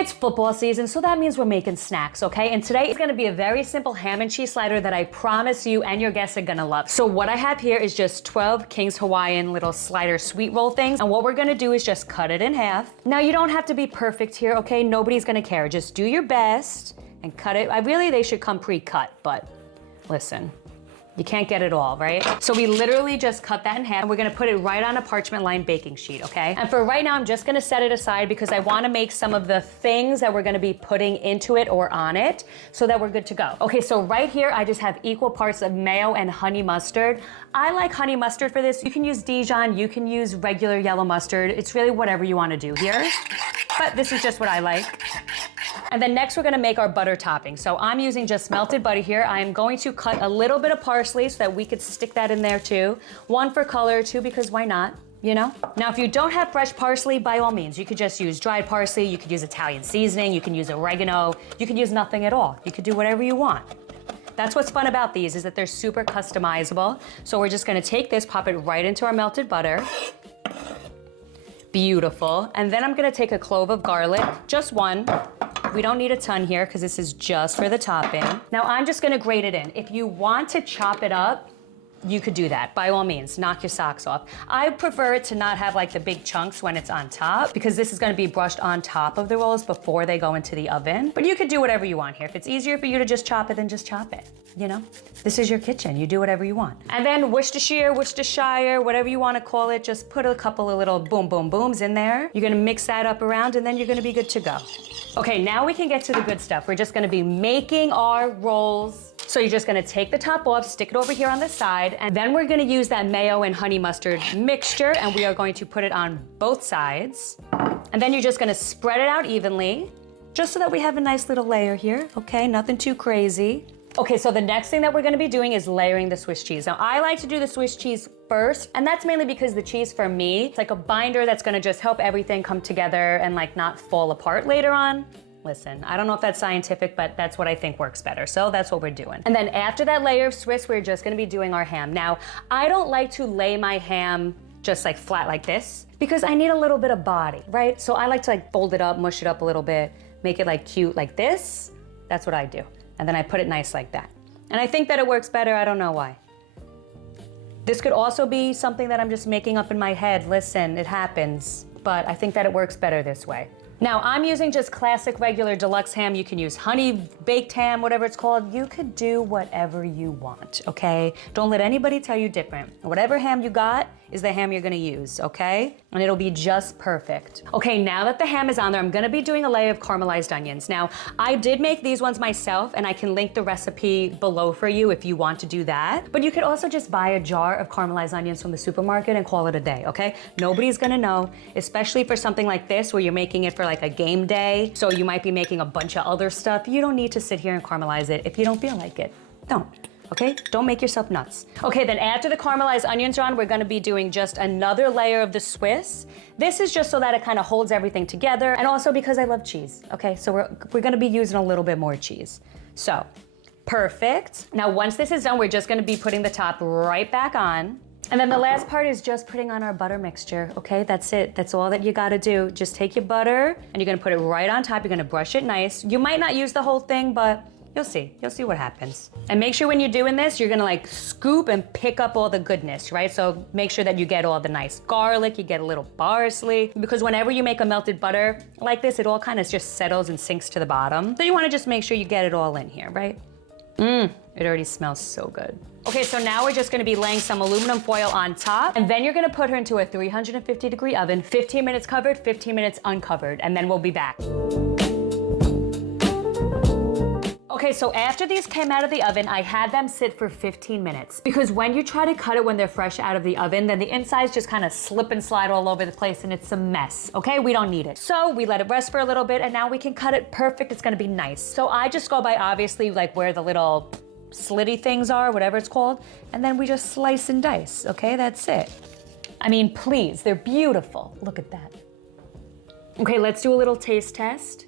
It's football season, so that means we're making snacks, okay? And today is gonna be a very simple ham and cheese slider that I promise you and your guests are gonna love. So what I have here is just 12 King's Hawaiian little slider sweet roll things. And what we're gonna do is just cut it in half. Now you don't have to be perfect here, okay? Nobody's gonna care. Just do your best and cut it. They should come pre-cut, but listen. You can't get it all, right? So we literally just cut that in half and we're gonna put it right on a parchment lined baking sheet, okay? And for right now, I'm just gonna set it aside because I wanna make some of the things that we're gonna be putting into it or on it so that we're good to go. Okay, so right here, I just have equal parts of mayo and honey mustard. I like honey mustard for this. You can use Dijon, you can use regular yellow mustard. It's really whatever you wanna do here. But this is just what I like. And then next we're gonna make our butter topping. So I'm using just melted butter here. I'm going to cut a little bit of parsley so that we could stick that in there too. One for color, two because why not, you know? Now if you don't have fresh parsley, by all means, you could just use dried parsley, you could use Italian seasoning, you can use oregano, you can use nothing at all. You could do whatever you want. That's what's fun about these is that they're super customizable. So we're just gonna take this, pop it right into our melted butter. Beautiful. And then I'm gonna take a clove of garlic, just one. We don't need a ton here because this is just for the topping. Now I'm just gonna grate it in. If you want to chop it up, you could do that. By all means, knock your socks off. I prefer it to not have like the big chunks when it's on top because this is gonna be brushed on top of the rolls before they go into the oven. But you could do whatever you want here. If it's easier for you to just chop it, then just chop it, you know? This is your kitchen, you do whatever you want. And then Worcestershire, whatever you wanna call it, just put a couple of little boom, boom, booms in there. You're gonna mix that up around and then you're gonna be good to go. Okay, now we can get to the good stuff. We're just gonna be making our rolls. So you're just gonna take the top off, stick it over here on the side, and then we're gonna use that mayo and honey mustard mixture, and we are going to put it on both sides. And then you're just gonna spread it out evenly, just so that we have a nice little layer here, okay? Nothing too crazy. Okay, so the next thing that we're gonna be doing is layering the Swiss cheese. Now, I like to do the Swiss cheese first, and that's mainly because the cheese for me, it's like a binder that's gonna just help everything come together and like not fall apart later on. Listen, I don't know if that's scientific, but that's what I think works better. So that's what we're doing. And then after that layer of Swiss, we're just gonna be doing our ham. Now, I don't like to lay my ham just like flat like this because I need a little bit of body, right? So I like to like fold it up, mush it up a little bit, make it like cute like this. That's what I do. And then I put it nice like that. And I think that it works better, I don't know why. This could also be something that I'm just making up in my head. Listen, it happens, but I think that it works better this way. Now I'm using just classic regular deluxe ham. You can use honey baked ham, whatever it's called. You could do whatever you want, okay? Don't let anybody tell you different. Whatever ham you got is the ham you're gonna use, okay? And it'll be just perfect. Okay, now that the ham is on there, I'm gonna be doing a layer of caramelized onions. Now, I did make these ones myself and I can link the recipe below for you if you want to do that. But you could also just buy a jar of caramelized onions from the supermarket and call it a day, okay? Nobody's gonna know, especially for something like this where you're making it for like a game day. So you might be making a bunch of other stuff. You don't need to sit here and caramelize it if you don't feel like it. Don't. Okay, don't make yourself nuts. Okay, then after the caramelized onions are on, we're gonna be doing just another layer of the Swiss. This is just so that it kind of holds everything together, and also because I love cheese, okay? So we're gonna be using a little bit more cheese. So, perfect. Now, once this is done, we're just gonna be putting the top right back on. And then the last part is just putting on our butter mixture, okay? That's it, that's all that you gotta do. Just take your butter, and you're gonna put it right on top. You're gonna brush it nice. You might not use the whole thing, but you'll see what happens. And make sure when you're doing this, you're gonna like scoop and pick up all the goodness, right? So make sure that you get all the nice garlic, you get a little parsley, because whenever you make a melted butter like this, it all kind of just settles and sinks to the bottom. So you wanna just make sure you get it all in here, right? It already smells so good. Okay, so now we're just gonna be laying some aluminum foil on top, and then you're gonna put her into a 350-degree oven, 15 minutes covered, 15 minutes uncovered, and then we'll be back. Okay, so after these came out of the oven, I had them sit for 15 minutes. Because when you try to cut it when they're fresh out of the oven, then the insides just kind of slip and slide all over the place and it's a mess, okay? We don't need it. So we let it rest for a little bit and now we can cut it perfect. It's gonna be nice. So I just go by obviously like where the little slitty things are, whatever it's called, and then we just slice and dice, okay? That's it. I mean, please, they're beautiful. Look at that. Okay, let's do a little taste test.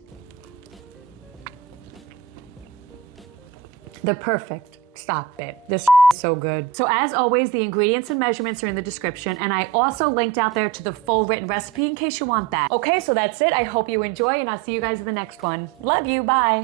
They're perfect. Stop it. This is so good. So as always, the ingredients and measurements are in the description, and I also linked out there to the full written recipe in case you want that. Okay, so that's it. I hope you enjoy, and I'll see you guys in the next one. Love you. Bye.